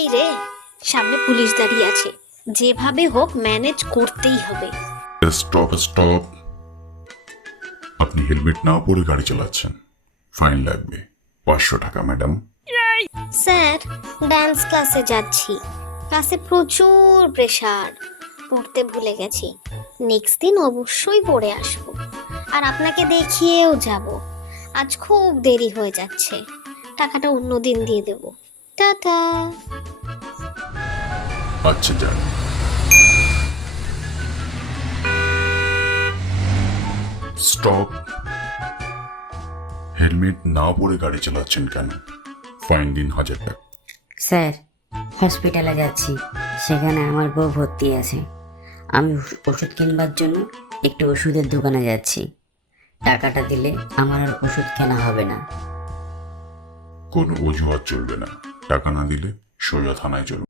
এই রে, সামনে পুলিশ দাঁড়িয়ে আছে, যেভাবে হোক ম্যানেজ করতেই হবে। স্টপ স্টপ, আপনি হেলমেট না পরে গাড়ি চালাচ্ছেন, ফাইন লাগবে 500 টাকা ম্যাডাম। স্যার, ডান্স ক্লাসে যাচ্ছি, ক্লাসে প্রচুর প্রেশার, পড়তে ভুলে গেছি। নেক্সট দিন অবশ্যই পড়ে আসবো, আর আপনাকে দেখিয়েও যাব। আজ খুব দেরি হয়ে যাচ্ছে, টাকাটা অন্য দিন দিয়ে দেব। টাটা। আচ্ছা যান। স্টপ, হেলমেট না পরে গাড়ি চালাচ্ছেন কেন? ফাইন দিন 1000 টাকা। স্যার, হসপিটালে যাচ্ছি, সেখানে আমার বউ ভর্তি আছে। আমি ওষুধ কিনবার জন্য একটু ওষুধের দোকানে যাচ্ছি। টাকাটা দিলে আমার আর ওষুধ কেনা হবে না। কোনো অজুহাত চলবে না, টাকা না দিলে সোজা থানায় চলুন।